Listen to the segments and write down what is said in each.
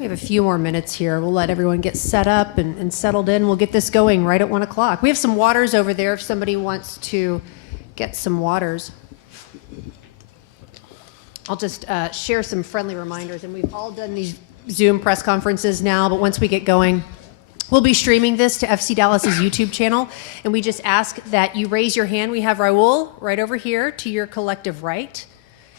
We have a few more minutes here. We'll let everyone get set up and settled in. We'll get this going right at 1 o'clock. We have some waters over there if somebody wants to get some waters. I'll just share some friendly reminders. And we've all done these Zoom press conferences now, but once we get going, we'll be streaming this to FC Dallas's YouTube channel. And we just ask that you raise your hand. We have Raul right over here to your collective right.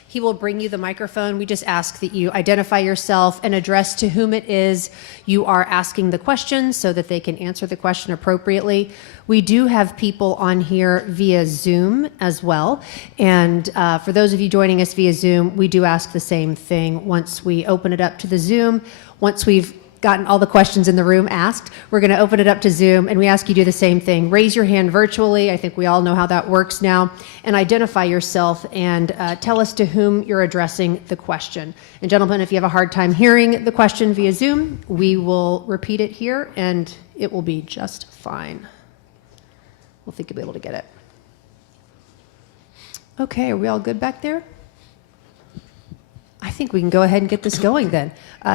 He will bring you the microphone. We just ask that you identify yourself and address to whom it is you are asking the question so that they can answer the question appropriately. We do have people on here via Zoom as well. And for those of you joining us via Zoom, we do ask the same thing. Once we open it up to the Zoom, once we've gotten all the questions in the room asked, we're going to open it up to Zoom, and we ask you do the same thing. Raise your hand virtually. I think we all know how that works now. And identify yourself and tell us to whom you're addressing the question. And gentlemen, if you have a hard time hearing the question via Zoom, we will repeat it here, and it will be just fine. We'll think you'll be able to get it. Okay, are we all good back there? I think we can go ahead and get this going then.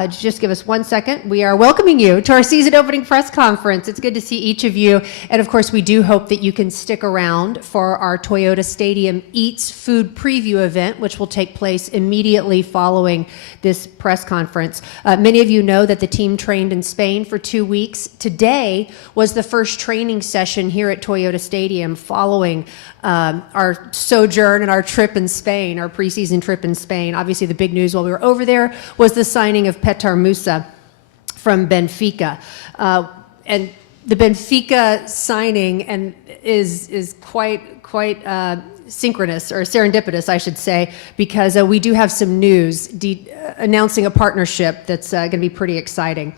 Just give us 1 second. We are welcoming you to our season opening press conference. It's good to see each of you. And of course, we do hope that you can stick around for our Toyota Stadium Eats food preview event, which will take place immediately following this press conference. Many of you know that the team trained in Spain for 2 weeks. Today was the first training session here at Toyota Stadium following our sojourn and our trip in Spain, our preseason trip in Spain. Obviously, the big news while we were over there was the signing of Petar from Benfica. And the Benfica signing is quite synchronous, or serendipitous, I should say, because we do have some news announcing a partnership that's going to be pretty exciting.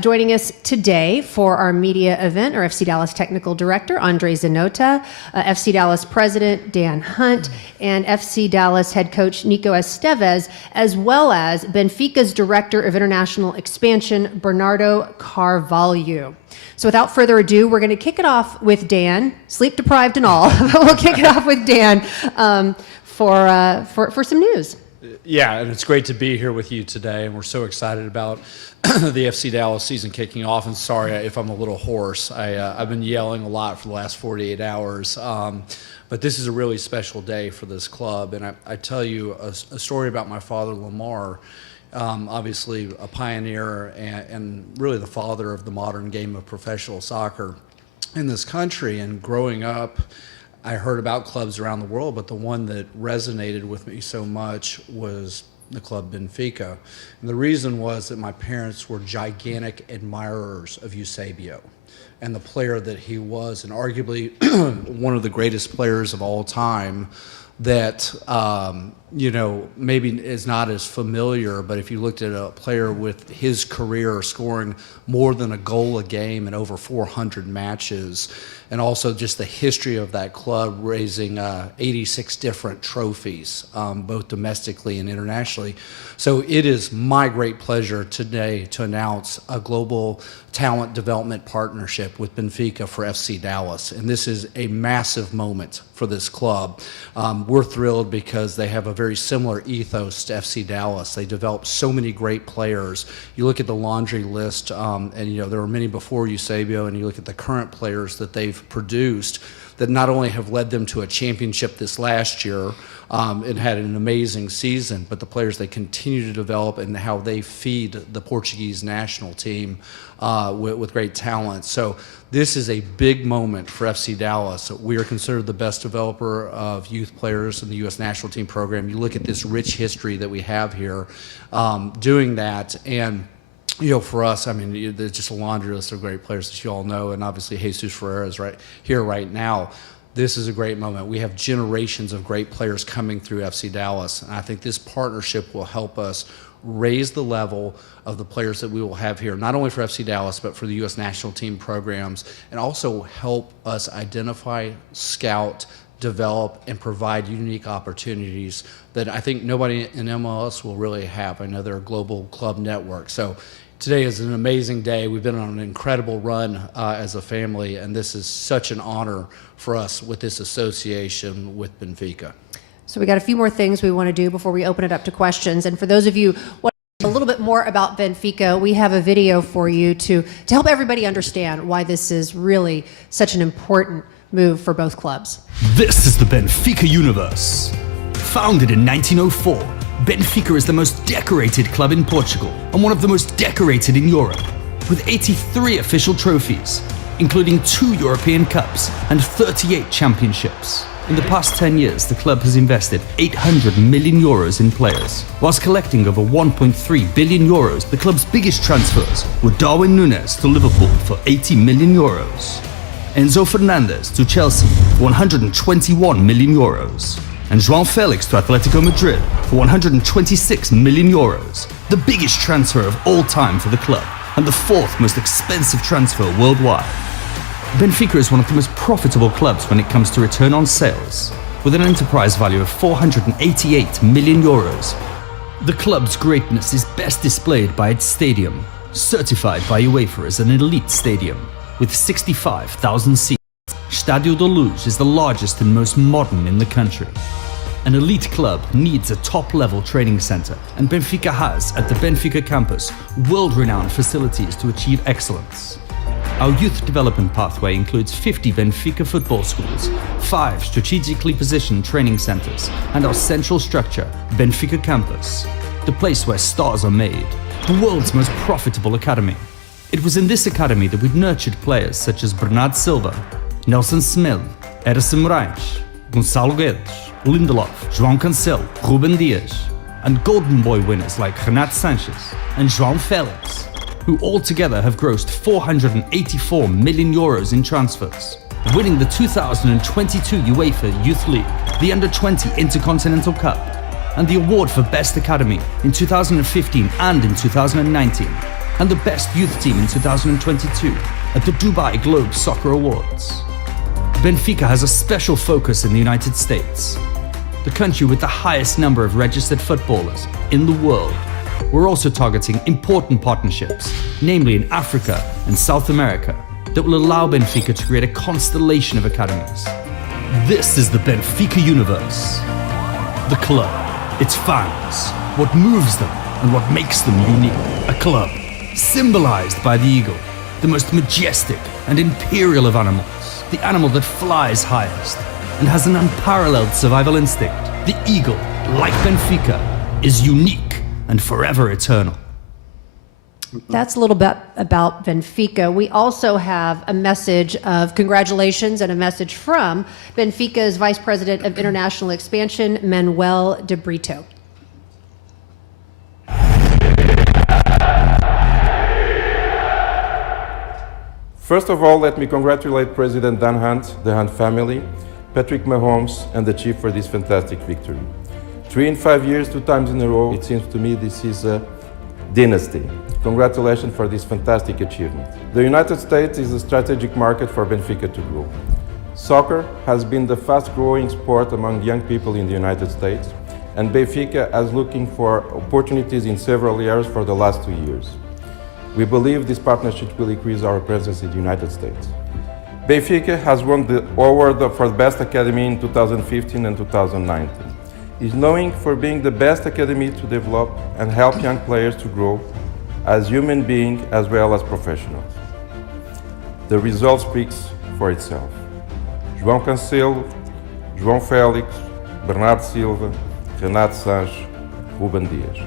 Joining us today for our media event are FC Dallas Technical Director André Zanotta, FC Dallas President Dan Hunt, and FC Dallas Head Coach Nico Estévez, as well as Benfica's Director of International Expansion, Bernardo Carvalho. So without further ado, we're going to kick it off with Dan, sleep deprived and all, but we'll kick it off with Dan for some news. Yeah, and it's great to be here with you today, and we're so excited about the FC Dallas season kicking off. And sorry if I'm a little hoarse. I've been yelling a lot for the last 48 hours, but this is a really special day for this club. And I tell you a story about my father, Lamar. Obviously a pioneer and really the father of the modern game of professional soccer in this country. And growing up, I heard about clubs around the world, but the one that resonated with me so much was the club Benfica. And the reason was that my parents were gigantic admirers of Eusebio and the player that he was, and arguably one of the greatest players of all time that maybe is not as familiar, but if you looked at a player with his career scoring more than a goal a game in over 400 matches, and also just the history of that club raising 86 different trophies, both domestically and internationally. So it is my great pleasure today to announce a global talent development partnership with Benfica for FC Dallas. And this is a massive moment for this club. We're thrilled because they have a very similar ethos to FC Dallas. They develop so many great players. You look at the laundry list, and there were many before Eusebio, and you look at the current players that they've produced that not only have led them to a championship this last year and had an amazing season, but the players they continue to develop and how they feed the Portuguese national team with great talent. So this is a big moment for FC Dallas. We are considered the best developer of youth players in the U.S. national team program. You look at this rich history that we have here doing that, and for us, I mean, there's just a laundry list of great players that you all know, and obviously Jesus Ferreira is right here right now. This is a great moment. We have generations of great players coming through FC Dallas, and I think this partnership will help us raise the level of the players that we will have here, not only for FC Dallas, but for the U.S. national team programs, and also help us identify, scout, develop, and provide unique opportunities that I think nobody in MLS will really have. I know they're a global club network. So today is an amazing day. We've been on an incredible run as a family, and this is such an honor for us with this association with Benfica. So we got a few more things we want to do before we open it up to questions. And for those of you A little bit more about Benfica. We have a video for you to help everybody understand why this is really such an important move for both clubs. This is the Benfica universe. Founded in 1904, Benfica is the most decorated club in Portugal and one of the most decorated in Europe, with 83 official trophies, including 2 European Cups and 38 championships. In the past 10 years, the club has invested 800 million euros in players. Whilst collecting over 1.3 billion euros, the club's biggest transfers were Darwin Núñez to Liverpool for 80 million euros, Enzo Fernandez to Chelsea for 121 million euros, and João Felix to Atletico Madrid for 126 million euros, the biggest transfer of all time for the club and the 4th most expensive transfer worldwide. Benfica is one of the most profitable clubs when it comes to return on sales, with an enterprise value of 488 million euros. The club's greatness is best displayed by its stadium, certified by UEFA as an elite stadium, with 65,000 seats. Estádio da Luz is the largest and most modern in the country. An elite club needs a top-level training center, and Benfica has, at the Benfica campus, world-renowned facilities to achieve excellence. Our youth development pathway includes 50 Benfica football schools, 5 strategically positioned training centers, and our central structure, Benfica Campus, the place where stars are made, the world's most profitable academy. It was in this academy that we nurtured players such as Bernardo Silva, Nelson Semedo, Edson Moraes, Gonçalo Guedes, Lindelof, João Cancelo, Ruben Dias, and Golden Boy winners like Renato Sanchez and João Felix, who altogether have grossed 484 million euros in transfers, winning the 2022 UEFA Youth League, the Under-20 Intercontinental Cup, and the award for Best Academy in 2015 and in 2019, and the Best Youth Team in 2022 at the Dubai Globe Soccer Awards. Benfica has a special focus in the United States, the country with the highest number of registered footballers in the world. We're also targeting important partnerships, namely in Africa and South America, that will allow Benfica to create a constellation of academies. This is the Benfica universe. The club, its fans, what moves them and what makes them unique. A club symbolized by the eagle, the most majestic and imperial of animals, the animal that flies highest and has an unparalleled survival instinct. The eagle, like Benfica, is unique and forever eternal. That's a little bit about Benfica. We also have a message of congratulations and a message from Benfica's Vice President of International Expansion, Manuel de Brito. First of all, let me congratulate President Dan Hunt, the Hunt family, Patrick Mahomes, and the Chief for this fantastic victory. 3 in 5 years, 2 times in a row, it seems to me this is a dynasty. Congratulations for this fantastic achievement. The United States is a strategic market for Benfica to grow. Soccer has been the fast-growing sport among young people in the United States, and Benfica is looking for opportunities in several areas for the last 2 years. We believe this partnership will increase our presence in the United States. Benfica has won the award for the best academy in 2015 and 2019. Is known for being the best academy to develop and help young players to grow as human beings as well as professionals. The result speaks for itself. João Cancelo, João Felix, Bernardo Silva, Renato Sanchez, Ruben Dias,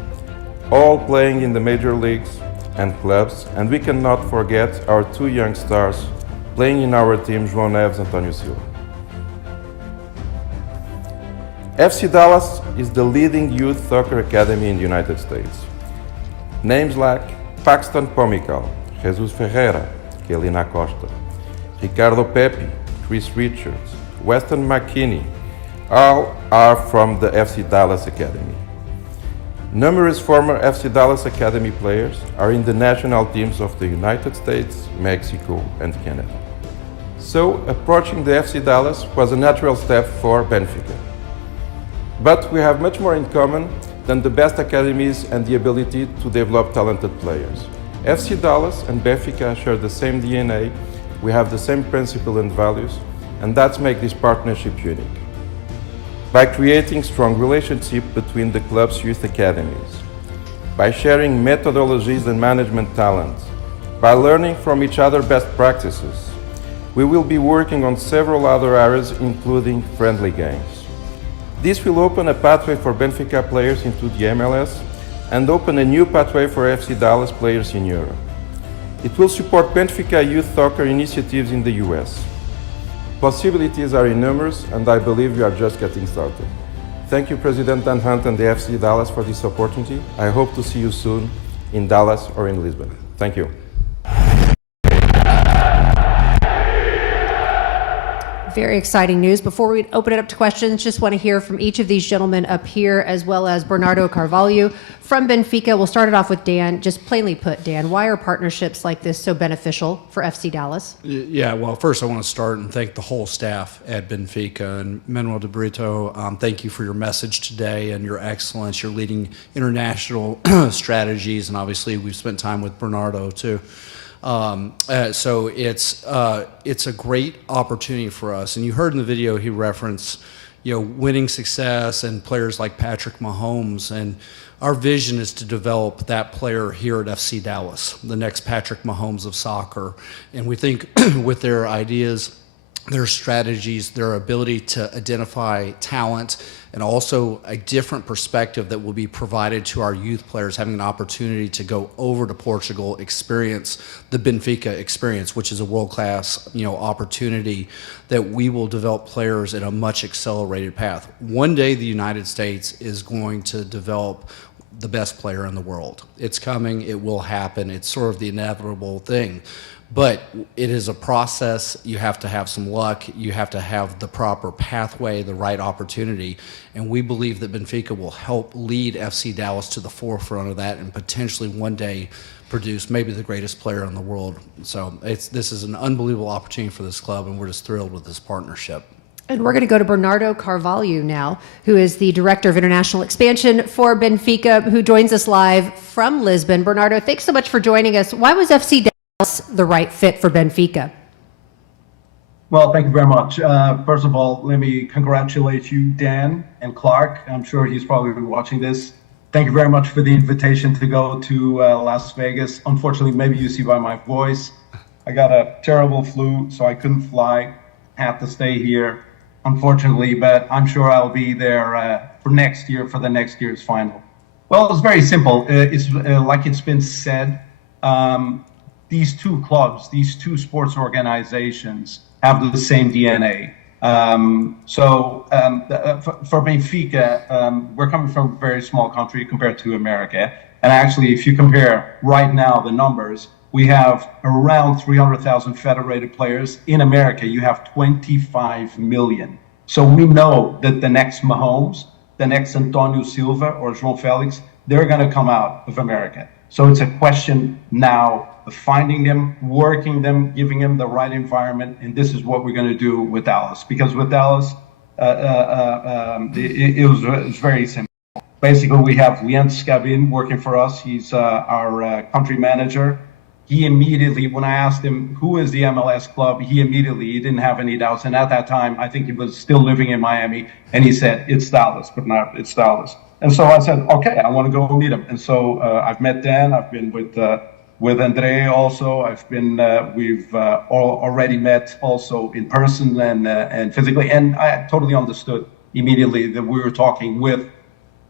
all playing in the major leagues and clubs, and we cannot forget our 2 young stars playing in our team, João Neves and António Silva. FC Dallas is the leading youth soccer academy in the United States. Names like Paxton Pomykal, Jesus Ferreira, Kelly Acosta, Ricardo Pepi, Chris Richards, Weston McKinney, all are from the FC Dallas Academy. Numerous former FC Dallas Academy players are in the national teams of the United States, Mexico, and Canada. So, approaching the FC Dallas was a natural step for Benfica. But we have much more in common than the best academies and the ability to develop talented players. FC Dallas and Benfica share the same DNA, we have the same principles and values, and that's make this partnership unique. By creating strong relationship between the club's youth academies, by sharing methodologies and management talent, by learning from each other best practices. We will be working on several other areas, including friendly games. This will open a pathway for Benfica players into the MLS and open a new pathway for FC Dallas players in Europe. It will support Benfica youth soccer initiatives in the US. Possibilities are enormous, and I believe we are just getting started. Thank you, President Dan Hunt and the FC Dallas for this opportunity. I hope to see you soon in Dallas or in Lisbon. Thank you. Very exciting news. Before we open it up to questions, just want to hear from each of these gentlemen up here, as well as Bernardo Carvalho from Benfica. We'll start it off with Dan. Just plainly put, Dan, why are partnerships like this so beneficial for FC Dallas? Yeah, well, first I want to start and thank the whole staff at Benfica. And Manuel de Brito, thank you for your message today and your excellence. You're leading international strategies, and obviously we've spent time with Bernardo too. So it's a great opportunity for us. And you heard in the video he referenced, winning success and players like Patrick Mahomes. And our vision is to develop that player here at FC Dallas, the next Patrick Mahomes of soccer. And we think with their ideas, their strategies, their ability to identify talent, and also a different perspective that will be provided to our youth players, having an opportunity to go over to Portugal, experience the Benfica experience, which is a world-class, opportunity that we will develop players at a much accelerated path. One day the United States is going to develop the best player in the world. It's coming, it will happen, it's sort of the inevitable thing. But it is a process. You have to have some luck. You have to have the proper pathway, the right opportunity. And we believe that Benfica will help lead FC Dallas to the forefront of that and potentially one day produce maybe the greatest player in the world. So this is an unbelievable opportunity for this club, and we're just thrilled with this partnership. And we're going to go to Bernardo Carvalho now, who is the Director of International Expansion for Benfica, who joins us live from Lisbon. Bernardo, thanks so much for joining us. Why was FC Dallas the right fit for Benfica? Well, thank you very much. First of all, let me congratulate you, Dan and Clark. I'm sure he's probably watching this. Thank you very much for the invitation to go to Las Vegas. Unfortunately, maybe you see by my voice, I got a terrible flu, so I couldn't fly, had to stay here, unfortunately, but I'm sure I'll be there for next year, for the next year's final. Well, it's very simple. It's like it's been said, these two clubs, these two sports organizations have the same DNA. For Benfica, we're coming from a very small country compared to America. And actually, if you compare right now the numbers, we have around 300,000 federated players. In America, you have 25 million. So we know that the next Mahomes, the next Antonio Silva or João Felix, they're going to come out of America. So it's a question now of finding them, working them, giving them the right environment, and this is what we're going to do with Dallas. Because with Dallas, it was very simple. Basically, we have Leandro Scavin working for us. He's our country manager. He immediately, when I asked him, who is the MLS club, he didn't have any doubts. And at that time, I think he was still living in Miami, and he said, it's Dallas, but not, it's Dallas. And so I said, okay, I want to go meet him. And so I've met Dan. I've been with André also. I've been, we've already met also in person and physically. And I totally understood immediately that we were talking with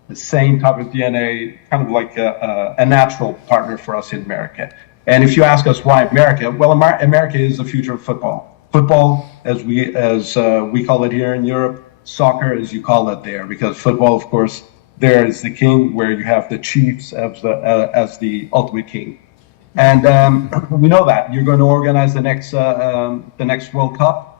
the same type of DNA, kind of like a natural partner for us in America. And if you ask us why America, well, America is the future of football. Football, as we call it here in Europe, soccer, as you call it there, because football, of course, there is the king, where you have the Chiefs as the ultimate king. And we know that you're going to organize the next World Cup.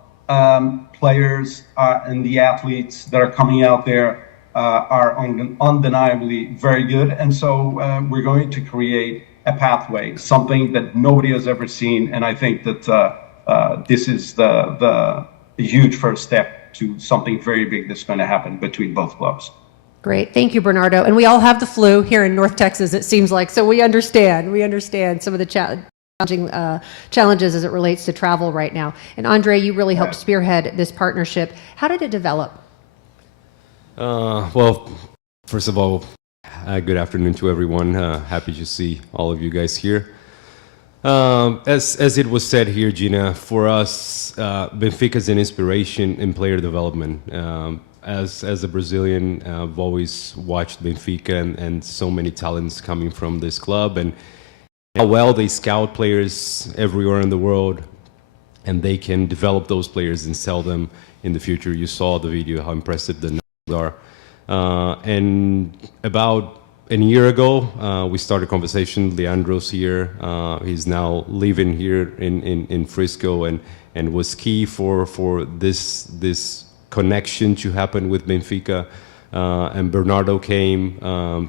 Players and the athletes that are coming out there are undeniably very good, and so we're going to create a pathway, something that nobody has ever seen. And I think that this is the huge first step to something very big that's going to happen between both clubs. Great. Thank you, Bernardo. And we all have the flu here in North Texas, it seems like. So we understand some of the challenging challenges as it relates to travel right now. And André, you really helped spearhead this partnership. How did it develop? Well, first of all, Good afternoon to everyone. Happy to see all of you guys here. As it was said here, Gina, for us, Benfica is an inspiration in player development. As a Brazilian, I've always watched Benfica and so many talents coming from this club, and how well they scout players everywhere in the world, and they can develop those players and sell them in the future. You saw the video, how impressive the numbers are. And about a year ago, we started a conversation. Leandro's here. He's now living here in Frisco, and was key for this connection to happen with Benfica. And Bernardo came.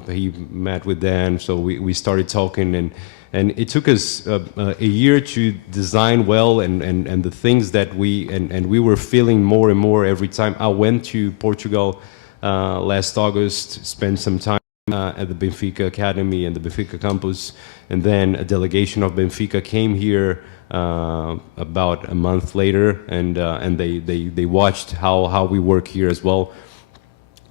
He met with Dan, so we started talking, and it took us a year to design well, and the things that we were feeling more and more every time. I went to Portugal last August, spent some time at the Benfica Academy and the Benfica campus, and then a delegation of Benfica came here about a month later, and they watched how we work here as well.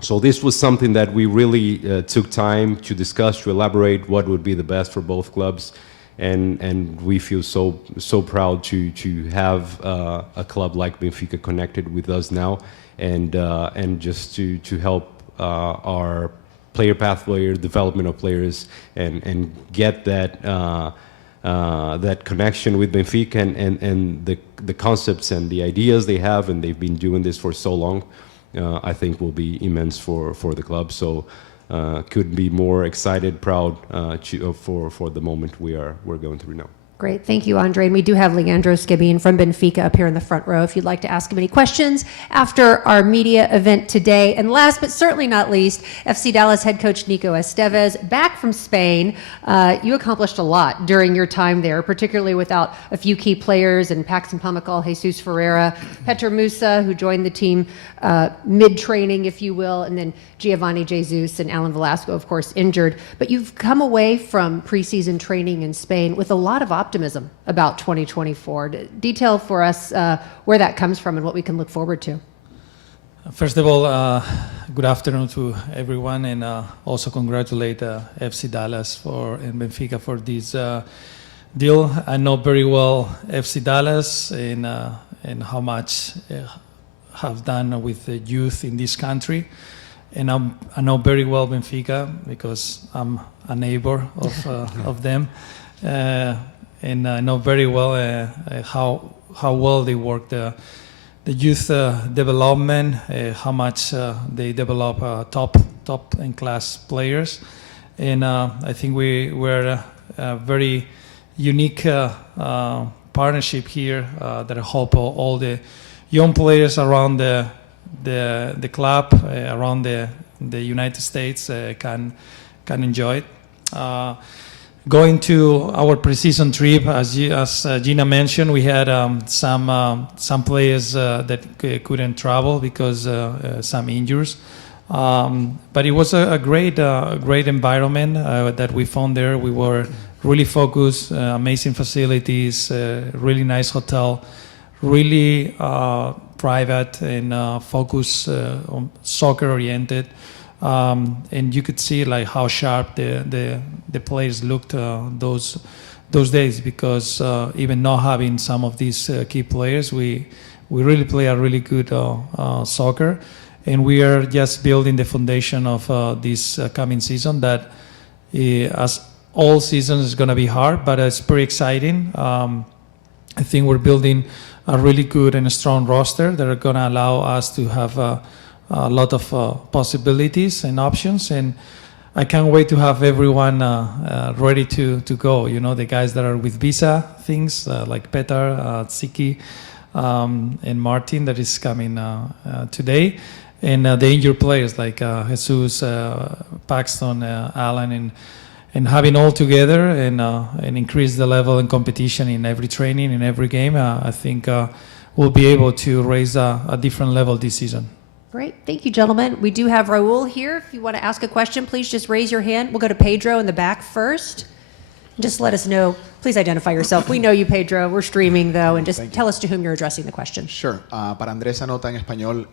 So this was something that we really took time to discuss, to elaborate what would be the best for both clubs, and we feel so proud to have a club like Benfica connected with us now, and just to help our player pathway, development of players, and get that that connection with Benfica and the concepts and the ideas they have, and they've been doing this for so long. I think will be immense for the club. So couldn't be more excited, proud for the moment we're going through now. Great. Thank you, Andre. And we do have Leandro Scabin from Benfica up here in the front row if you'd like to ask him any questions after our media event today. And last but certainly not least, FC Dallas head coach Nico Estévez, back from Spain. You accomplished a lot during your time there, particularly without a few key players and Paxton Pamukal, Jesus Ferreira, Petar Musa, who joined the team mid-training, if you will, and then Giovanni Jesus and Alan Velasco, of course, injured. But you've come away from preseason training in Spain with a lot of optimism about 2024. Detail for us where that comes from and what we can look forward to. First of all, good afternoon to everyone, and also congratulate FC Dallas and Benfica for this deal. I know very well FC Dallas and how much have done with the youth in this country. And I know very well Benfica because I'm a neighbor of them. And I know very well how well they work the youth development, how much they develop top in class players, and I think we're a very unique partnership here that I hope all the young players around the club, around the United States can enjoy it. Going to our preseason trip, as Gina mentioned, we had some players that couldn't travel because some injuries. But it was a great environment that we found there. We were really focused, amazing facilities, really nice hotel, really private and focused on soccer oriented. And you could see like how sharp the players looked those days, because even not having some of these key players, we really play a really good soccer, and we are just building the foundation of this coming season that as all seasons is going to be hard, but it's pretty exciting. I think we're building a really good and strong roster that are going to allow us to have a lot of possibilities and options, and I can't wait to have everyone ready to go. You know, the guys that are with visa things like Petar, Tsiki, and Martin that is coming today, and the injured players like Jesus, Paxton, Alan, and having all together and increase the level and competition in every training, in every game. I think we'll be able to raise a different level this season. Great. Thank you, gentlemen. We do have Raul here. If you want to ask a question, please just raise your hand. We'll go to Pedro in the back first. Just let us know, please identify yourself. We know you, Pedro. We're streaming, though, and just tell us to whom you're addressing the question. Sure. Para André Zanotta en español,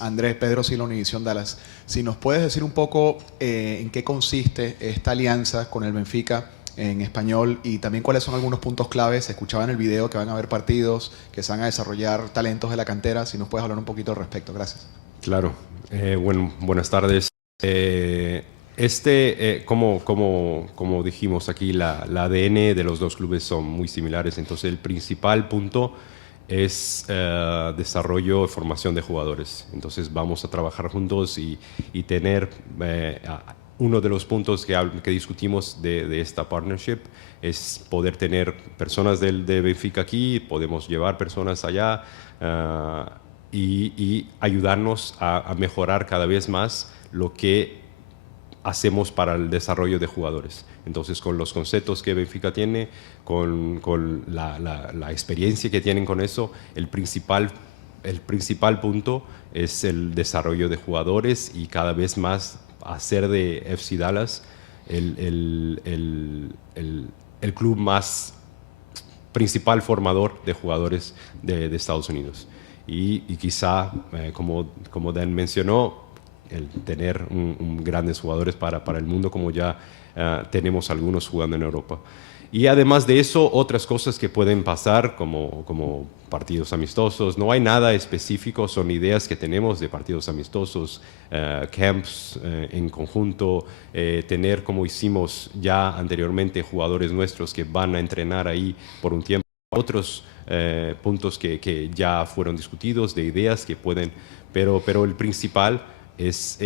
Andrés, Pedro Silo, Univisión Dallas. Si nos puedes decir un poco en qué consiste esta alianza con el Benfica en español y también cuáles son algunos puntos claves. Escuchaba en el video que van a haber partidos, que se van a desarrollar talentos de la cantera. Si nos puedes hablar un poquito al respecto. Gracias. Claro. Buenas tardes. Como dijimos aquí, la ADN de los dos clubes son muy similares, entonces el principal punto es desarrollo y formación de jugadores. Entonces vamos a trabajar juntos y tener uno de los puntos que discutimos de esta partnership es poder tener personas de Benfica aquí, podemos llevar personas allá y ayudarnos a mejorar cada vez más lo que hacemos para el desarrollo de jugadores. Entonces, con los conceptos que Benfica tiene, con la experiencia que tienen con eso, el principal punto es el desarrollo de jugadores y cada vez más hacer de FC Dallas el club más principal formador de jugadores de Estados Unidos. Y quizá, como Dan mencionó, el tener grandes jugadores para el mundo, como ya tenemos algunos jugando en Europa. Y además de eso, otras cosas que pueden pasar, como partidos amistosos. No hay nada específico, son ideas que tenemos de partidos amistosos, camps en conjunto, tener, como hicimos ya anteriormente, jugadores nuestros que van a entrenar ahí por un tiempo. Otros puntos que ya fueron discutidos, de ideas que pueden, pero el principal es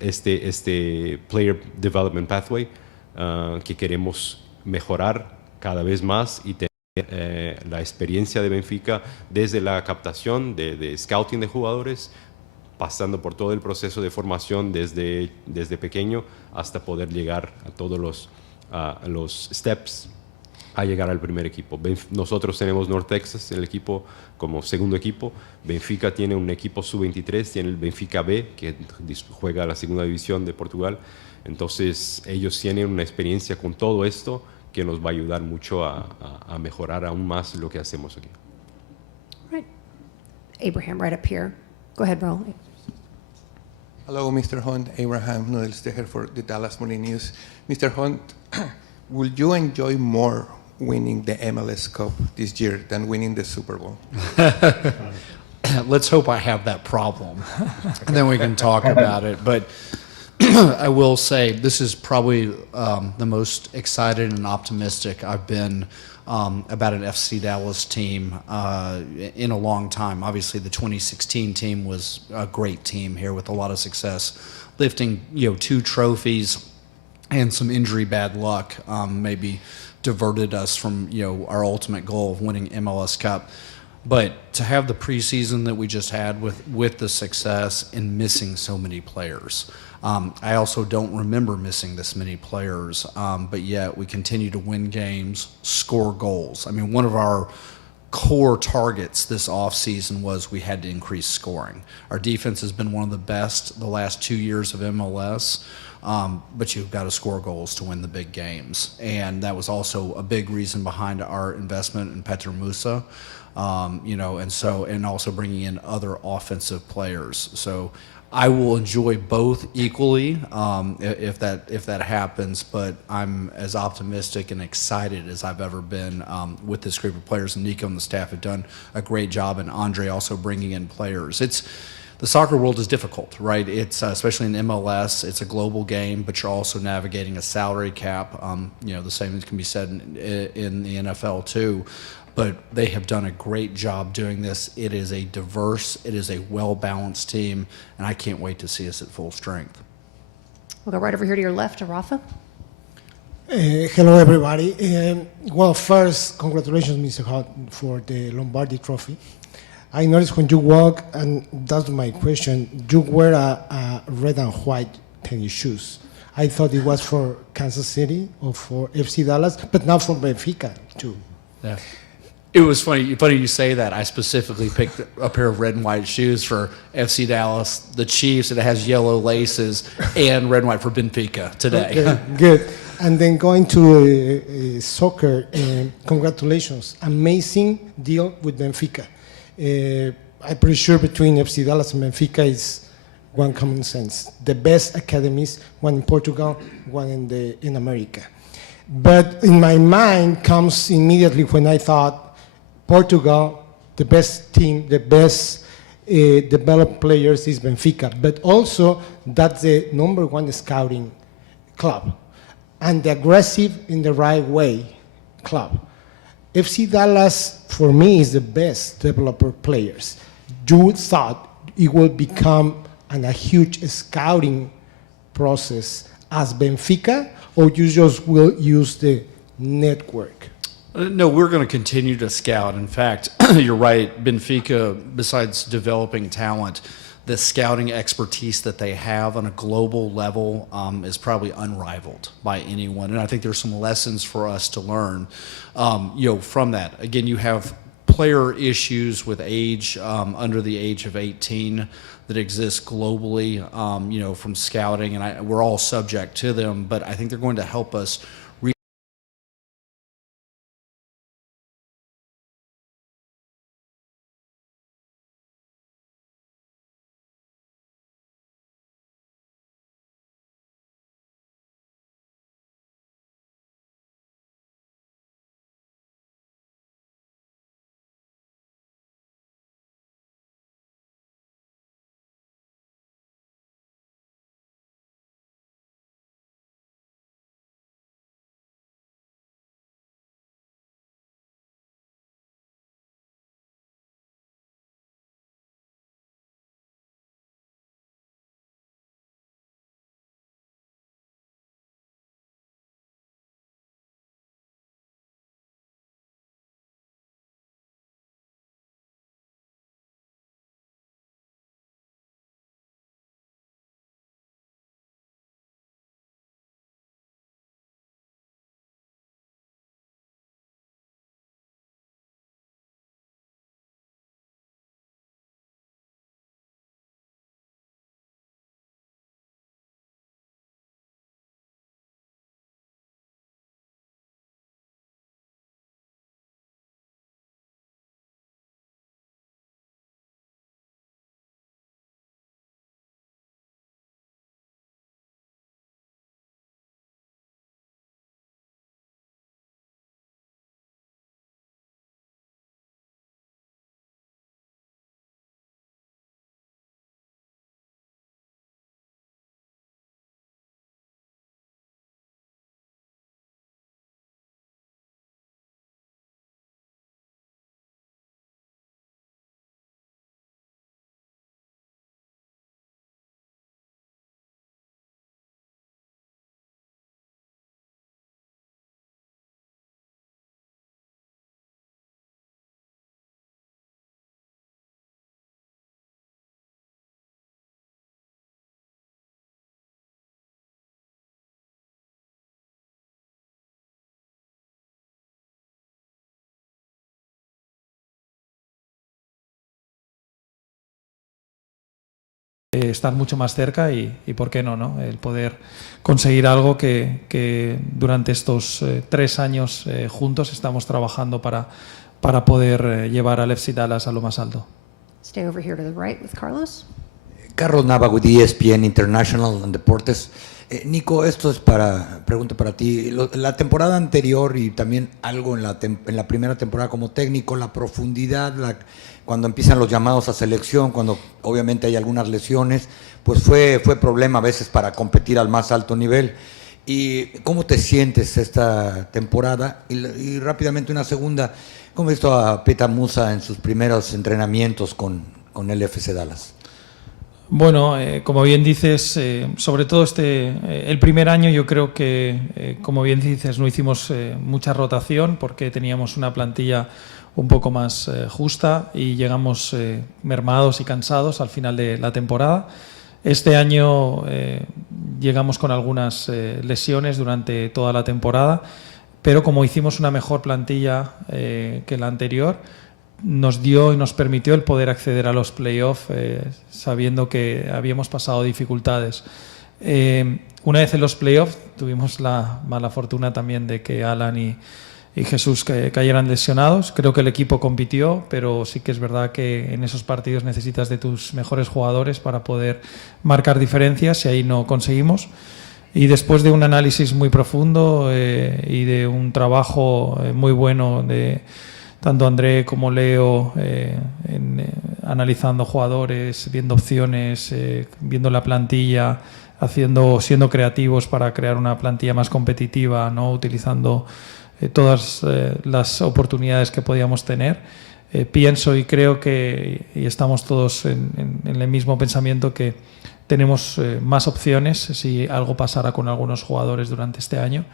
este Player Development Pathway que queremos mejorar cada vez más y tener la experiencia de Benfica desde la captación de scouting de jugadores, pasando por todo el proceso de formación desde pequeño hasta poder llegar a todos los steps a llegar al primer equipo. Nosotros tenemos North Texas en el equipo como segundo equipo. Benfica tiene un equipo sub-23, tiene el Benfica B, que juega la segunda división de Portugal. Entonces, ellos tienen una experiencia con todo esto que nos va a ayudar mucho a mejorar aún más lo que hacemos aquí. Right. Abraham, right up here. Go ahead, Raul. Hello, Mr. Hunt. Abraham Nudelsteger for the Dallas Morning News. Mr. Hunt, will you enjoy more winning the MLS Cup this year than winning the Super Bowl? Let's hope I have that problem, and then we can talk about it. But I will say this is probably the most excited and optimistic I've been about an FC Dallas team in a long time. Obviously, the 2016 team was a great team here with a lot of success, lifting 2 trophies, and some injury bad luck maybe diverted us from our ultimate goal of winning MLS Cup. But to have the preseason that we just had with the success and missing so many players. I also don't remember missing this many players, but yet we continue to win games, score goals. I mean, one of our core targets this offseason was we had to increase scoring. Our defense has been one of the best the last 2 years of MLS, but you've got to score goals to win the big games. And that was also a big reason behind our investment in Petar Musar. And also bringing in other offensive players. So I will enjoy both equally if that happens, but I'm as optimistic and excited as I've ever been with this group of players. And Nico and the staff have done a great job, and André also bringing in players. The soccer world is difficult, right? It's especially in MLS, it's a global game, but you're also navigating a salary cap. The same can be said in the NFL too. But they have done a great job doing this. It is a diverse, it is a well-balanced team, and I can't wait to see us at full strength. We'll go right over here to your left, to Rafa. Hello, everybody. First, congratulations, Mr. Hunt, for the Lombardi Trophy. I noticed when you walk, and that's my question, you wear a red and white tennis shoes. I thought it was for Kansas City or for FC Dallas, but now for Benfica, too. Yeah. It was funny you say that. I specifically picked a pair of red and white shoes for FC Dallas, the Chiefs, and it has yellow laces, and red and white for Benfica today. Okay, good. And then going to soccer, congratulations. Amazing deal with Benfica. I'm pretty sure between FC Dallas and Benfica is one common sense. The best academies, one in Portugal, one in America. But in my mind comes immediately when I thought Portugal, the best team, the best developed players is Benfica. But also that's the #1 scouting club. And the aggressive in the right way club. FC Dallas, for me, is the best developer players. You thought it would become a huge scouting process as Benfica, or you just will use the network? No, we're going to continue to scout. In fact, you're right, Benfica, besides developing talent, the scouting expertise that they have on a global level is probably unrivaled by anyone. And I think there's some lessons for us to learn from that. Again, you have player issues with age under the age of 18 that exist globally, from scouting, and we're all subject to them, but I think they're going to help us estar mucho más cerca y por qué no, el poder conseguir algo que durante estos 3 años juntos estamos trabajando para poder llevar al FC Dallas a lo más alto. Stay over here to the right with Carlos. Carlos Nava with ESPN International en Deportes. Nico, esto es pregunta para ti. La temporada anterior y también algo en la primera temporada como técnico, la profundidad, cuando empiezan los llamados a selección, cuando obviamente hay algunas lesiones, pues fue problema a veces para competir al más alto nivel. ¿Y cómo te sientes esta temporada? Y rápidamente una segunda, ¿cómo has visto a Petar Musar en sus primeros entrenamientos con el FC Dallas? Bueno, como bien dices, sobre todo el primer año yo creo que, como bien dices, no hicimos mucha rotación porque teníamos una plantilla un poco más justa y llegamos mermados y cansados al final de la temporada. Este año llegamos con algunas lesiones durante toda la temporada, pero como hicimos una mejor plantilla que la anterior, nos dio y nos permitió el poder acceder a los playoffs sabiendo que habíamos pasado dificultades. Una vez en los playoffs tuvimos la mala fortuna también de que Alan y Jesús cayeran lesionados. Creo que el equipo compitió, pero sí que es verdad que en esos partidos necesitas de tus mejores jugadores para poder marcar diferencias y ahí no conseguimos. Y después de un análisis muy profundo y de un trabajo muy bueno de tanto André como Leo analizando jugadores, viendo opciones, viendo la plantilla, siendo creativos para crear una plantilla más competitiva, ¿no? Utilizando todas las oportunidades que podíamos tener. Pienso y creo que, y estamos todos en el mismo pensamiento, que tenemos más opciones si algo pasara con algunos jugadores durante este año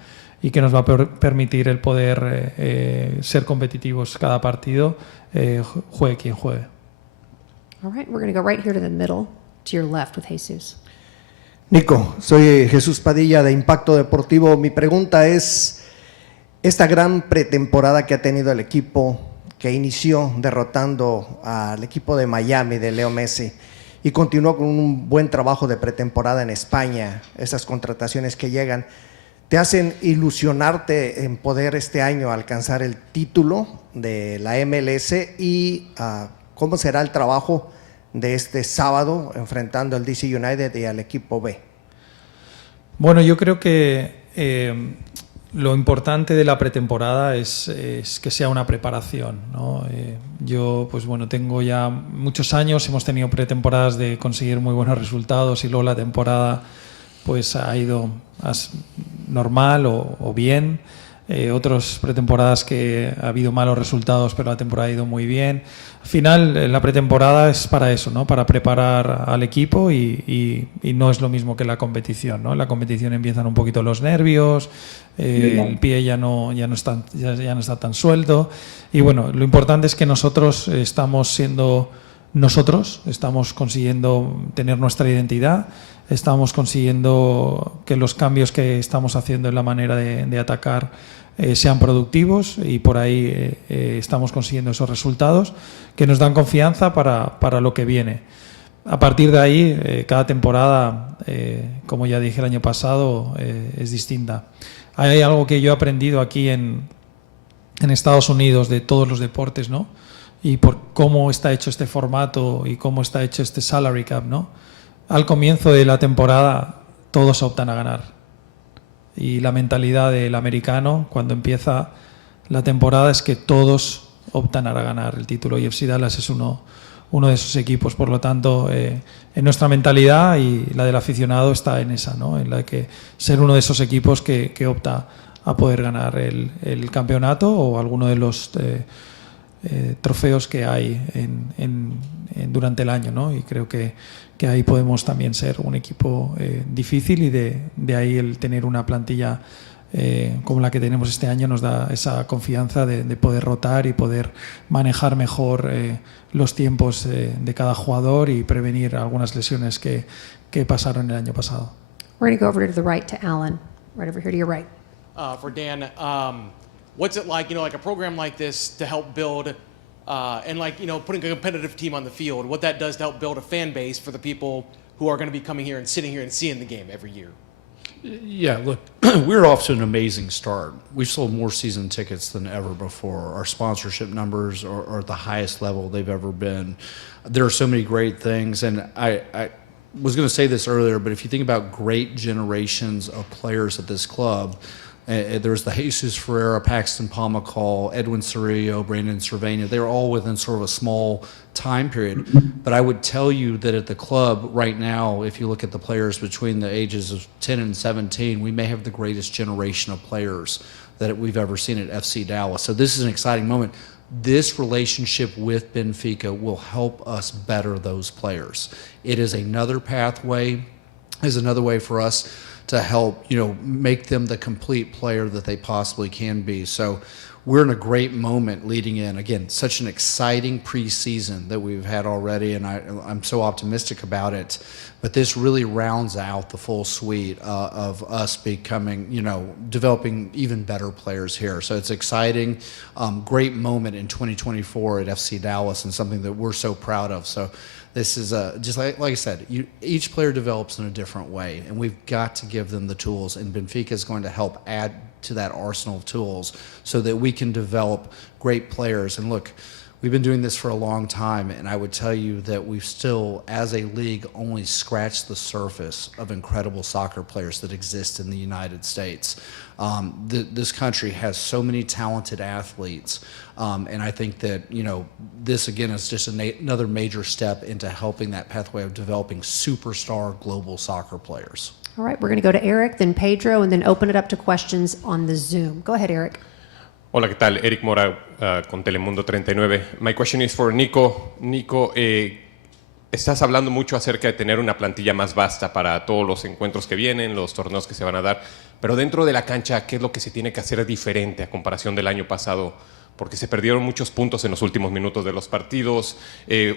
y que nos va a permitir el poder ser competitivos cada partido, juegue quien juegue. All right, we're going to go right here to the middle, to your left with Jesus. Nico, soy Jesús Padilla de Impacto Deportivo. Mi pregunta es, esta gran pretemporada que ha tenido el equipo, que inició derrotando al equipo de Miami de Leo Messi y continuó con un buen trabajo de pretemporada en España, esas contrataciones que llegan, ¿te hacen ilusionarte en poder este año alcanzar el título de la MLS? Y ¿cómo será el trabajo de este sábado enfrentando al DC United y al equipo B? Bueno, yo creo que lo importante de la pretemporada es que sea una preparación, ¿no? Yo, pues bueno, tengo ya muchos años, hemos tenido pretemporadas de conseguir muy buenos resultados y luego la temporada pues ha ido normal o bien. Otras pretemporadas que ha habido malos resultados, pero la temporada ha ido muy bien. Al final, la pretemporada es para eso, ¿no? Para preparar al equipo y no es lo mismo que la competición, ¿no? En la competición empiezan un poquito los nervios, el pie ya no está tan suelto. Y bueno, lo importante es que nosotros estamos siendo nosotros, estamos consiguiendo tener nuestra identidad, estamos consiguiendo que los cambios que estamos haciendo en la manera de atacar sean productivos y por ahí estamos consiguiendo esos resultados que nos dan confianza para lo que viene. A partir de ahí, cada temporada, como ya dije el año pasado, es distinta. Hay algo que yo he aprendido aquí en Estados Unidos de todos los deportes, ¿no? Y por cómo está hecho este formato y cómo está hecho este salary cap, ¿no? Al comienzo de la temporada todos optan a ganar. Y la mentalidad del americano cuando empieza la temporada es que todos optan a ganar el título y FC Dallas es uno de esos equipos. Por lo tanto, en nuestra mentalidad y la del aficionado está en esa, ¿no? En la de que ser uno de esos equipos que opta a poder ganar el campeonato o alguno de los trofeos que hay durante el año, ¿no? Y creo que ahí podemos también ser un equipo difícil y de ahí el tener una plantilla como la que tenemos este año nos da esa confianza de poder rotar y poder manejar mejor los tiempos de cada jugador y prevenir algunas lesiones que pasaron el año pasado. We're going to go over to the right to Alan, right over here to your right. For Dan, what's it like, like a program like this to help build and putting a competitive team on the field, what that does to help build a fan base for the people who are going to be coming here and sitting here and seeing the game every year? Yeah, look, we're off to an amazing start. We've sold more season tickets than ever before. Our sponsorship numbers are at the highest level they've ever been. There are so many great things, and I was going to say this earlier, but if you think about great generations of players at this club, there's the Jesus Ferreira, Paxton Pomacall, Edwin Cerrillo, Brandon Cervania. They were all within sort of a small time period. But I would tell you that at the club right now, if you look at the players between the ages of 10 and 17, we may have the greatest generation of players that we've ever seen at FC Dallas. So this is an exciting moment. This relationship with Benfica will help us better those players. It is another pathway, is another way for us to help, make them the complete player that they possibly can be. So we're in a great moment leading in. Again, such an exciting preseason that we've had already, and I'm so optimistic about it. But this really rounds out the full suite of us becoming, developing even better players here. So it's exciting, great moment in 2024 at FC Dallas, and something that we're so proud of. So this is just like I said, each player develops in a different way, and we've got to give them the tools. And Benfica is going to help add to that arsenal of tools so that we can develop great players. And look, we've been doing this for a long time, and I would tell you that we've still, as a league, only scratched the surface of incredible soccer players that exist in the United States. This country has so many talented athletes, and I think that, this again is just another major step into helping that pathway of developing superstar global soccer players. All right, we're going to go to Eric, then Pedro, and then open it up to questions on the Zoom. Go ahead, Eric. Hola, ¿qué tal? Eric Mora con Telemundo 39. My question is for Nico. Nico, estás hablando mucho acerca de tener una plantilla más vasta para todos los encuentros que vienen, los torneos que se van a dar, pero dentro de la cancha, ¿qué es lo que se tiene que hacer diferente a comparación del año pasado? Porque se perdieron muchos puntos en los últimos minutos de los partidos,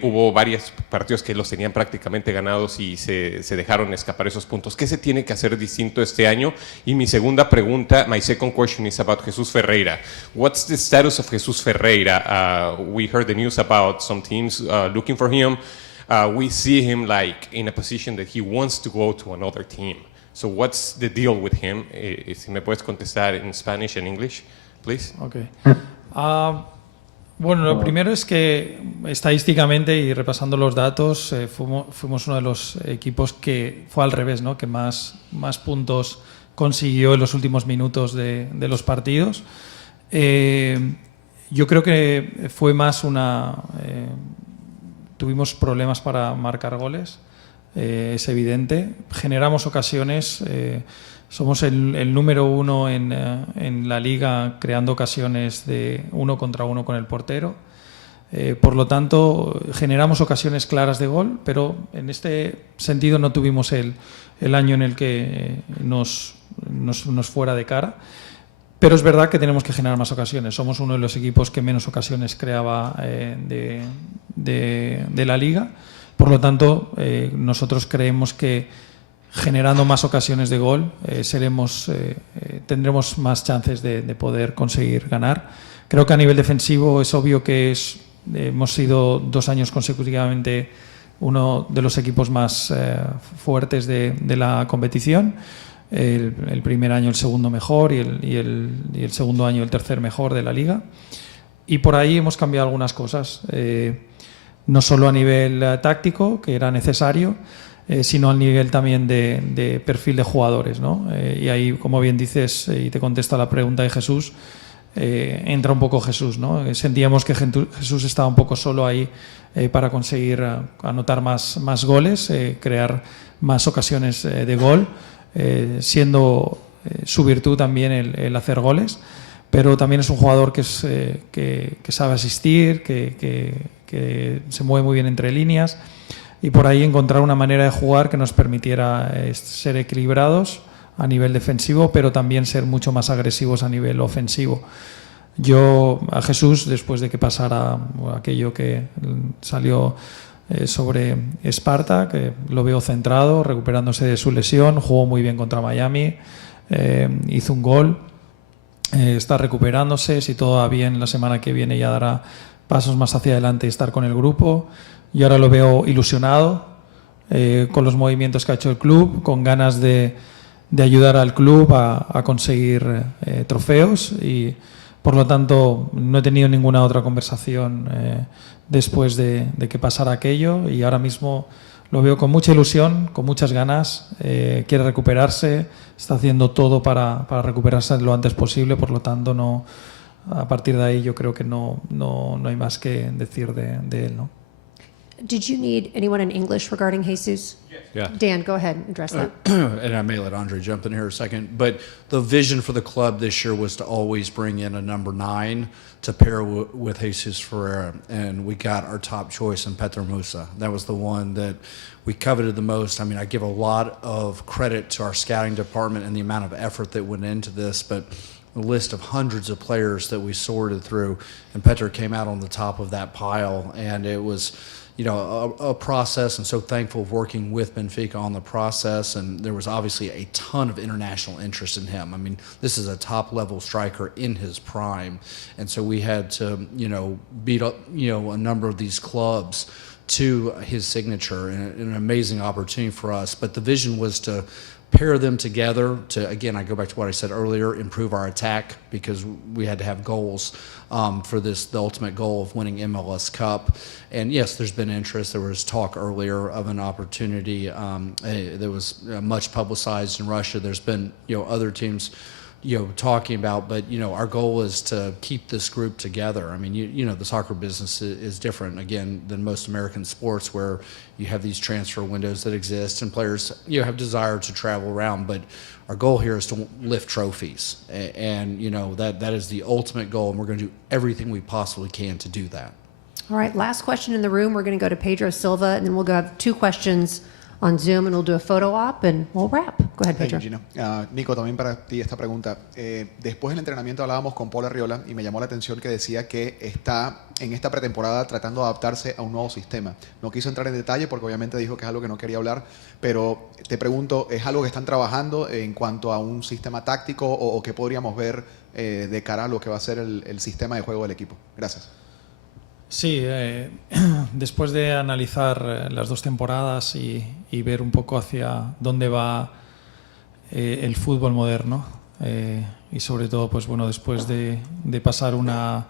hubo varios partidos que los tenían prácticamente ganados y se dejaron escapar esos puntos. ¿Qué se tiene que hacer distinto este año? Y mi segunda pregunta, my second question is about Jesus Ferreira. What's the status of Jesus Ferreira? We heard the news about some teams looking for him. We see him like in a position that he wants to go to another team. So what's the deal with him? Si me puedes contestar en Spanish and English, please. Okay. Bueno, lo primero es que estadísticamente y repasando los datos, fuimos uno de los equipos que fue al revés, ¿no? Que más puntos consiguió en los últimos minutos de los partidos. Yo creo que fue más tuvimos problemas para marcar goles, es evidente. Generamos ocasiones. Somos el número uno en la liga creando ocasiones de 1 contra 1 con el portero. Por lo tanto, generamos ocasiones claras de gol, pero en este sentido no tuvimos el año en el que nos fuera de cara. Pero es verdad que tenemos que generar más ocasiones. Somos uno de los equipos que menos ocasiones creaba de la liga. Por lo tanto, nosotros creemos que generando más ocasiones de gol tendremos más chances de poder conseguir ganar. Creo que a nivel defensivo es obvio que hemos sido 2 años consecutivamente uno de los equipos más fuertes de la competición. El primer año el segundo mejor y el segundo año el tercer mejor de la liga. Y por ahí hemos cambiado algunas cosas, no solo a nivel táctico, que era necesario, sino al nivel también de perfil de jugadores, ¿no? Y ahí, como bien dices, y te contesto a la pregunta de Jesús, entra un poco Jesús, ¿no? Sentíamos que Jesús estaba un poco solo ahí para conseguir anotar más goles, crear más ocasiones de gol, siendo su virtud también el hacer goles, pero también es un jugador que sabe asistir, que se mueve muy bien entre líneas, y por ahí encontrar una manera de jugar que nos permitiera ser equilibrados a nivel defensivo, pero también ser mucho más agresivos a nivel ofensivo. Yo a Jesús, después de que pasara aquello que salió sobre Esparta, que lo veo centrado, recuperándose de su lesión, jugó muy bien contra Miami, hizo un gol, está recuperándose, si todo va bien la semana que viene ya dará pasos más hacia adelante y estar con el grupo. Y ahora lo veo ilusionado con los movimientos que ha hecho el club, con ganas de ayudar al club a conseguir trofeos, y por lo tanto no he tenido ninguna otra conversación después de que pasara aquello, y ahora mismo lo veo con mucha ilusión, con muchas ganas, quiere recuperarse, está haciendo todo para recuperarse lo antes posible. Por lo tanto a partir de ahí yo creo que no hay más que decir de él, ¿no? Did you need anyone in English regarding Jesus? Yeah. Dan, go ahead and address that. And I may let Andre jump in here a second, but the vision for the club this year was to always bring in a number 9 to pair with Jesus Ferreira, and we got our top choice in Petar Musar. That was the one that we coveted the most. I mean, I give a lot of credit to our scouting department and the amount of effort that went into this, but a list of hundreds of players that we sorted through, and Petar came out on the top of that pile, and it was, you know, a process, and so thankful of working with Benfica on the process. And there was obviously a ton of international interest in him. I mean, this is a top-level striker in his prime, and so we had to, you know, beat up, you know, a number of these clubs to his signature, and an amazing opportunity for us. But the vision was to pair them together to, again, I go back to what I said earlier, improve our attack, because we had to have goals for this, the ultimate goal of winning MLS Cup. And yes, there's been interest. There was talk earlier of an opportunity that was much publicized in Russia. There's been, you know, other teams, you know, talking about, but, you know, our goal is to keep this group together. I mean, you know, the soccer business is different, again, than most American sports, where you have these transfer windows that exist and players, you know, have desire to travel around. But our goal here is to lift trophies. And you know, that is the ultimate goal, and we're going to do everything we possibly can to do that. All right, last question in the room. We're going to go to Pedro Silva, and then we'll go have 2 questions on Zoom, and we'll do a photo op, and we'll wrap. Go ahead, Pedro. Thank you, Gina. Nico, también para ti esta pregunta. Después del entrenamiento hablábamos con Paul Arriola y me llamó la atención que decía que está en esta pretemporada tratando de adaptarse a un nuevo sistema. No quiso entrar en detalle porque obviamente dijo que es algo que no quería hablar, pero te pregunto, ¿es algo que están trabajando en cuanto a un sistema táctico o qué podríamos ver de cara a lo que va a ser el sistema de juego del equipo? Gracias. Sí, después de analizar las 2 temporadas y ver un poco hacia dónde va el fútbol moderno, y sobre todo, pues bueno, después de pasar una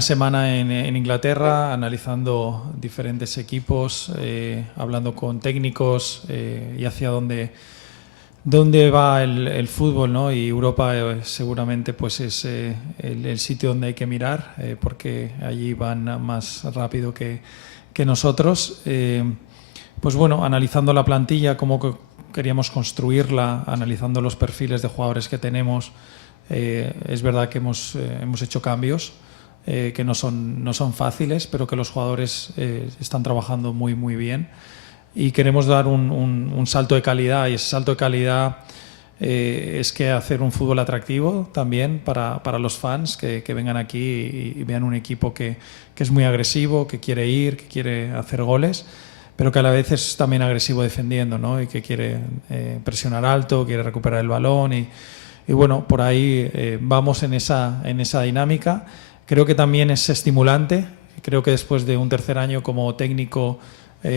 semana en Inglaterra analizando diferentes equipos, hablando con técnicos y hacia dónde va el fútbol, ¿no? Y Europa seguramente pues es el sitio donde hay que mirar, porque allí van más rápido que nosotros. Pues bueno, analizando la plantilla, cómo queríamos construirla, analizando los perfiles de jugadores que tenemos, es verdad que hemos hecho cambios que no son fáciles, pero que los jugadores están trabajando muy, muy bien. Y queremos dar un salto de calidad, y ese salto de calidad es que hacer un fútbol atractivo también para los fans que vengan aquí y vean un equipo que es muy agresivo, que quiere ir, que quiere hacer goles, pero que a la vez es también agresivo defendiendo, ¿no? Y que quiere presionar alto, quiere recuperar el balón y bueno, por ahí vamos en esa dinámica. Creo que también es estimulante. Creo que después de un tercer año como técnico,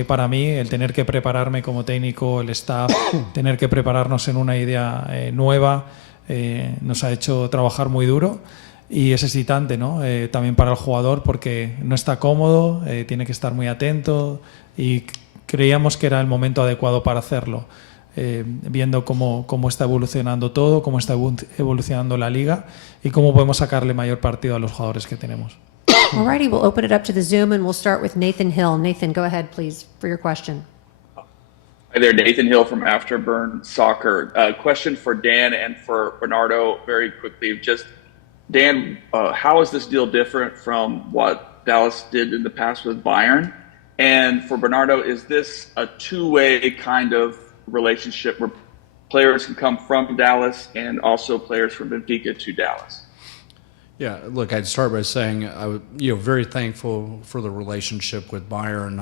para mí, el tener que prepararme como técnico, el staff, tener que prepararnos en una idea nueva, nos ha hecho trabajar muy duro, y es excitante, ¿no? También para el jugador, porque no está cómodo, tiene que estar muy atento, y creíamos que era el momento adecuado para hacerlo, viendo cómo está evolucionando todo, cómo está evolucionando la liga y cómo podemos sacarle mayor partido a los jugadores que tenemos. All righty, we'll open it up to the Zoom, and we'll start with Nathan Hill. Nathan, go ahead, please, for your question. Hi there, Nathan Hill from Afterburn Soccer. Question for Dan and for Bernardo very quickly. Just, Dan, how is this deal different from what Dallas did in the past with Bayern? And for Bernardo, is this a two-way kind of relationship where players can come from Dallas and also players from Benfica to Dallas? Yeah, look, I'd start by saying I'm very thankful for the relationship with Bayern,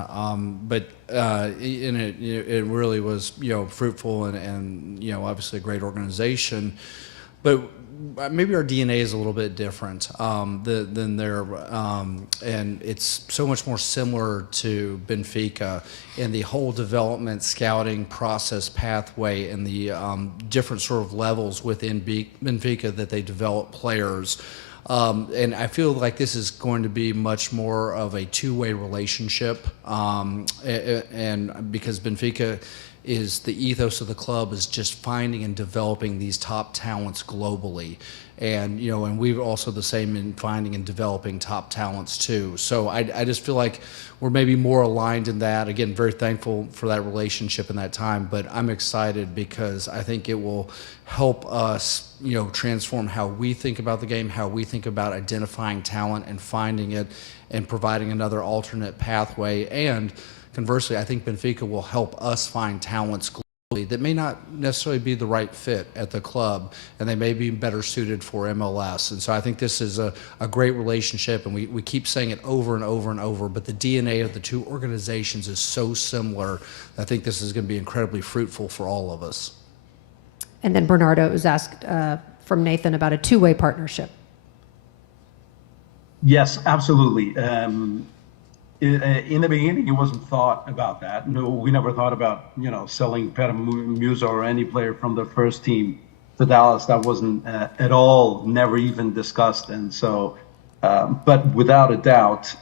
but it really was fruitful and obviously a great organization, but maybe our DNA is a little bit different than their, and it's so much more similar to Benfica in the whole development, scouting process pathway and the different sort of levels within Benfica that they develop players. And I feel like this is going to be much more of a two-way relationship, and because Benfica is the ethos of the club is just finding and developing these top talents globally, and and we're also the same in finding and developing top talents too. So I just feel like we're maybe more aligned in that. Again, very thankful for that relationship in that time, but I'm excited because I think it will help us transform how we think about the game, how we think about identifying talent and finding it and providing another alternate pathway. And conversely, I think Benfica will help us find talents that may not necessarily be the right fit at the club, and they may be better suited for MLS. And so I think this is a great relationship, and we keep saying it over and over and over, but the DNA of the two organizations is so similar. I think this is going to be incredibly fruitful for all of us. And then Bernardo was asked from Nathan about a two-way partnership. Yes, absolutely. In the beginning, it wasn't thought about that. No, we never thought about, selling Petar Musar or any player from the first team to Dallas. That wasn't at all, never even discussed. And so, but without a doubt,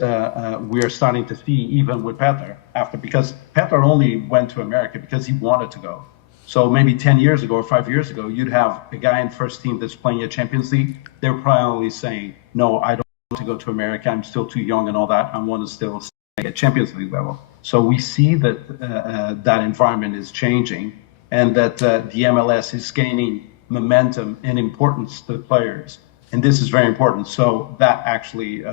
we are starting to see, even with Petar, because Petar only went to America because he wanted to go. So maybe 10 years ago or 5 years ago, you'd have a guy in first team that's playing a Champions League. They're probably saying, no, I don't want to go to America. I'm still too young and all that. I want to still stay at Champions League level. So we see that that environment is changing, and that the MLS is gaining momentum and importance to the players. And this is very important. So that actually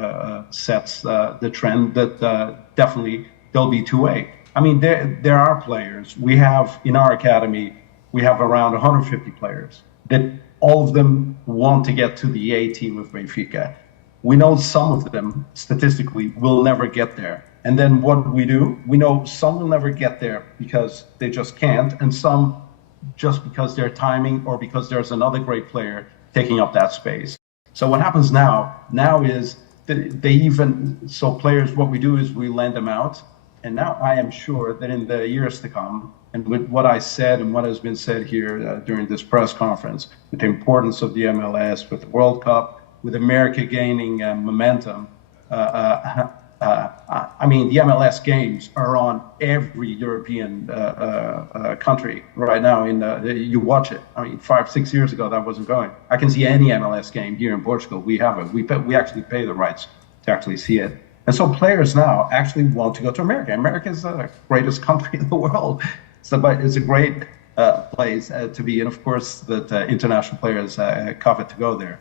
sets the trend that definitely there'll be two-way. I mean, there are players. We have, in our academy, we have around 150 players that all of them want to get to the A team of Benfica. We know some of them, statistically, will never get there. And then what we do, we know some will never get there because they just can't, and some just because their timing or because there's another great player taking up that space. So what happens now is that players, what we do is we lend them out. And now I am sure that in the years to come, and with what I said and what has been said here during this press conference, with the importance of the MLS, with the World Cup, with America gaining momentum, I mean, the MLS games are on every European country right now. You watch it. I mean, 5-6 years ago, that wasn't going. I can see any MLS game here in Portugal. We have it. We actually pay the rights to actually see it. And so players now actually want to go to America. America is the greatest country in the world. It's a great place to be. And of course, that international players covet to go there.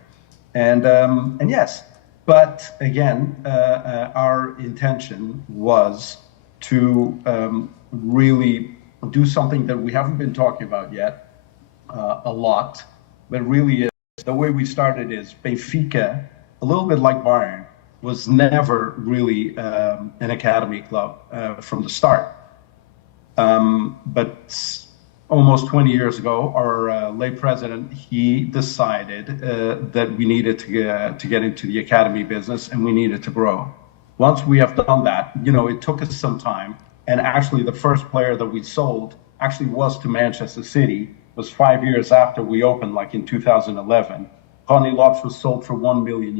And yes, but again, our intention was to really do something that we haven't been talking about yet a lot, but really the way we started is Benfica, a little bit like Bayern, was never really an academy club from the start. But almost 20 years ago, our late president, he decided that we needed to get into the academy business and we needed to grow. Once we have done that, it took us some time. And actually, the first player that we sold actually was to Manchester City. It was 5 years after we opened, like in 2011. Ronnie Lopes was sold for €1 million.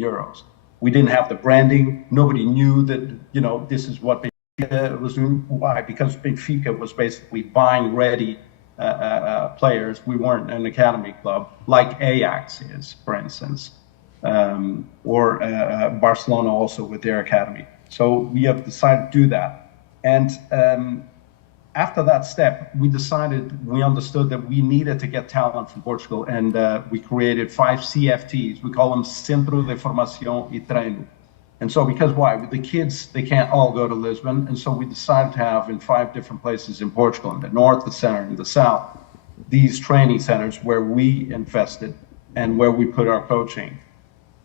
We didn't have the branding. Nobody knew that, this is what Benfica was doing. Why? Because Benfica was basically buying ready players. We weren't an academy club like Ajax is, for instance, or Barcelona also with their academy. So we have decided to do that. And after that step, we understood that we needed to get talent from Portugal, and we created 5 CFTs. We call them Centro de Formação e Treino. And so because why? With the kids, they can't all go to Lisbon. And so we decided to have in 5 different places in Portugal, in the north, the center, and the south, these training centers where we invested and where we put our coaching.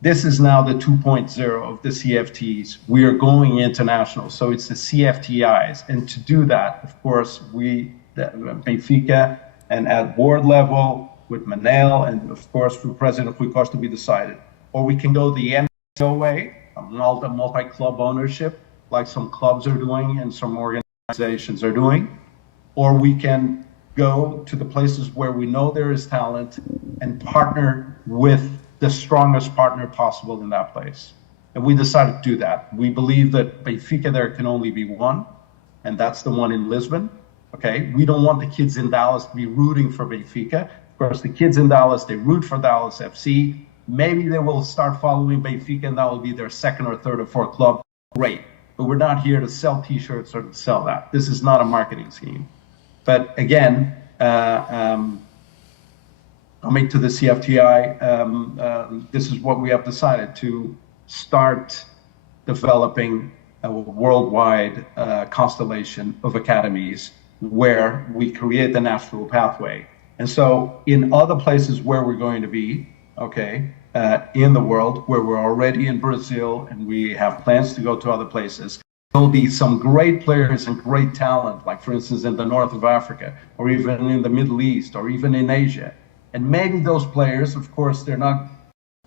This is now the 2.0 of the CFTs. We are going international, so it's the CFTIs. And to do that, of course, Benfica, and at board level with Manel, and of course, through President Rui Costa, we decided. Or we can go the NCO way, multi-club ownership, like some clubs are doing and some organizations are doing. Or we can go to the places where we know there is talent and partner with the strongest partner possible in that place. And we decided to do that. We believe that Benfica, there can only be one, and that's the one in Lisbon. Okay, we don't want the kids in Dallas to be rooting for Benfica. Of course, the kids in Dallas, they root for Dallas FC. Maybe they will start following Benfica, and that will be their second or third or fourth club. Great, but we're not here to sell T-shirts or to sell that. This is not a marketing scheme. But again, coming to the CFTI, this is what we have decided to start developing a worldwide constellation of academies where we create the natural pathway. And so in other places where we're going to be, okay, in the world, where we're already in Brazil and we have plans to go to other places, there'll be some great players and great talent, like for instance in the north of Africa, or even in the Middle East, or even in Asia. And maybe those players, of course, they're not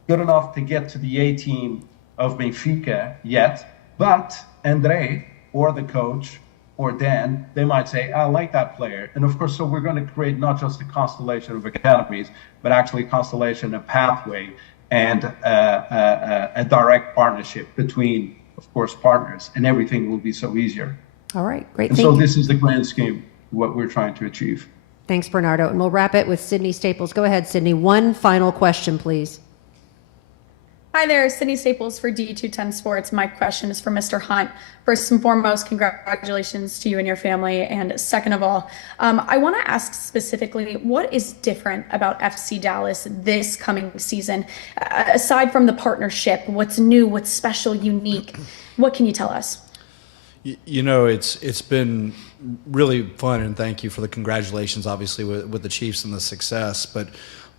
good enough to get to the A team of Benfica yet, but André or the coach or Dan, they might say, I like that player. And of course, so we're going to create not just a constellation of academies, but actually a constellation, a pathway, and a direct partnership between, of course, partners, and everything will be so easier. All right, great. And so this is the grand scheme, what we're trying to achieve. Thanks, Bernardo. And we'll wrap it with Sydney Staples. Go ahead, Sydney. One final question, please. Hi there, Sydney Staples for D210 Sports. My question is for Mr. Hunt. First and foremost, congratulations to you and your family. And second of all, I want to ask specifically, what is different about FC Dallas this coming season? Aside from the partnership, what's new, what's special, unique? What can you tell us? You know, it's been really fun, and thank you for the congratulations, obviously, with the Chiefs and the success. But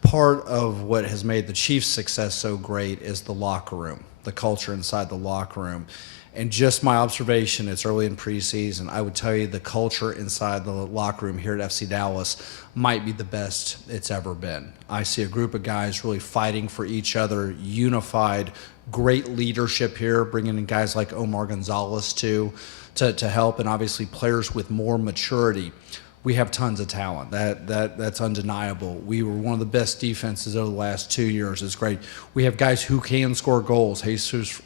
part of what has made the Chiefs' success so great is the locker room, the culture inside the locker room. And just my observation, it's early in preseason, I would tell you the culture inside the locker room here at FC Dallas might be the best it's ever been. I see a group of guys really fighting for each other, unified, great leadership here, bringing in guys like Omar Gonzalez to help, and obviously players with more maturity. We have tons of talent. That's undeniable. We were one of the best defenses over the last 2 years. It's great. We have guys who can score goals. Jesus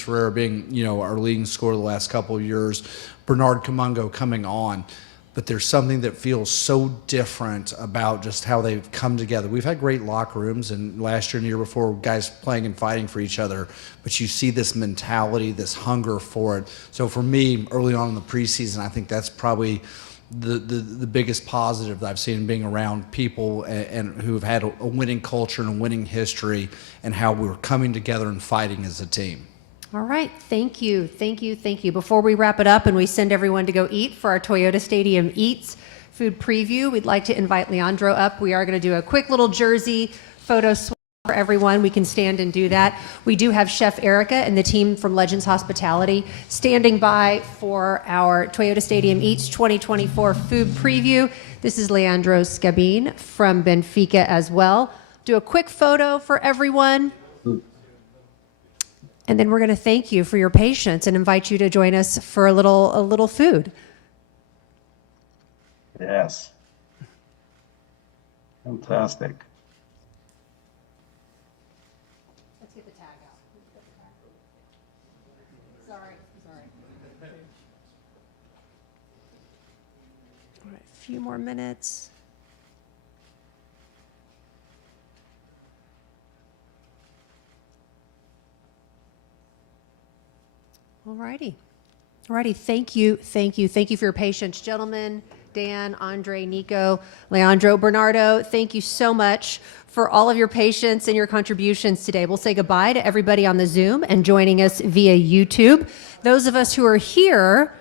Ferreira being, you know, our leading scorer the last couple of years. Bernardo Camungo coming on. But there's something that feels so different about just how they've come together. We've had great locker rooms, and last year and the year before, guys playing and fighting for each other. But you see this mentality, this hunger for it. So for me, early on in the preseason, I think that's probably the biggest positive that I've seen being around people and who have had a winning culture and a winning history, and how we're coming together and fighting as a team. All right, thank you, thank you, thank you. Before we wrap it up and we send everyone to go eat for our Toyota Stadium Eats food preview, we'd like to invite Leandro up. We are going to do a quick little jersey photo swap for everyone. We can stand and do that. We do have Chef Erica and the team from Legends Hospitality standing by for our Toyota Stadium Eats 2024 food preview. This is Leandro Scabin from Benfica as well. Do a quick photo for everyone. And then we're going to thank you for your patience and invite you to join us for a little food. Yes. Fantastic. Let's get the tag out. Sorry. All right, a few more minutes. Alrighty. Thank you for your patience, gentlemen. Dan, Andre, Nico, Leandro, Bernardo, thank you so much for all of your patience and your contributions today. We'll say goodbye to everybody on the Zoom and joining us via YouTube. Those of us who are here